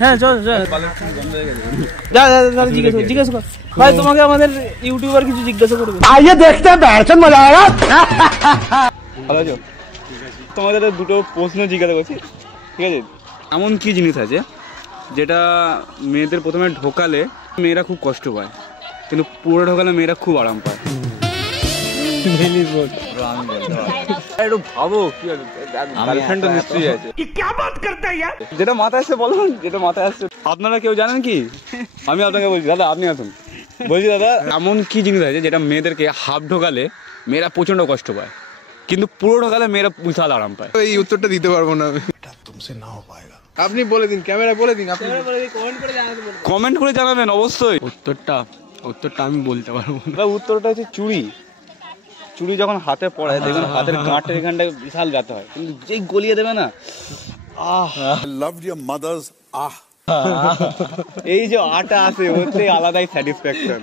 হ্যাঁ চল চল যা যা তাহলে জিজ্ঞেস কর ভাই তোমাকে আমাদের ইউটিউবার কিছু জিজ্ঞাসা করবে আইয়ে দেখতে ব্যাচন মজা আয়েগা ভালো আছো তোমাদের দুটো প্রশ্ন জিজ্ঞাসা করছি ঠিক আছে এমন কি জিনিস আছে যেটা মেয়েদের প্রথমে ঢোকালে মেয়েরা খুব কষ্ট পায় কিন্তু পুরো ঢোকালে মেয়েরা খুব আরাম পায় একটু ভাবো কি গার্লফ্রেন্ড তো নিশ্চয়ই আছে যেটা মাথায় আসছে বলো যেটা মাথায় আসছে আপনারা কেউ জানেন কি আমি আপনাকে বলছি দাদা আপনি আসুন বলছি দাদা এমন কি জিনিস আছে যেটা মেয়েদেরকে হাফ ঢোকালে মেয়েরা প্রচন্ড কষ্ট পায় কিন্তু পুরো ঢোকালে মেয়েরা বিশাল আরাম পায় এই উত্তরটা দিতে পারবো না আমি আপনি বলে দিন ক্যামেরা বলে দিন আপনি কমেন্ট করে জানাবেন অবশ্যই উত্তরটা আমি বলতে পারবো না উত্তরটা হচ্ছে চুড়ি চুড়ি যখন হাতে পড়ায় দেখবেন হাতের গাঁটের এখানটায় বিশাল ব্যথা হয় কিন্তু যেই গলিয়ে দেবে না এই যে আটা আছে ওতে আলাদাই স্যাটিসফ্যাকশন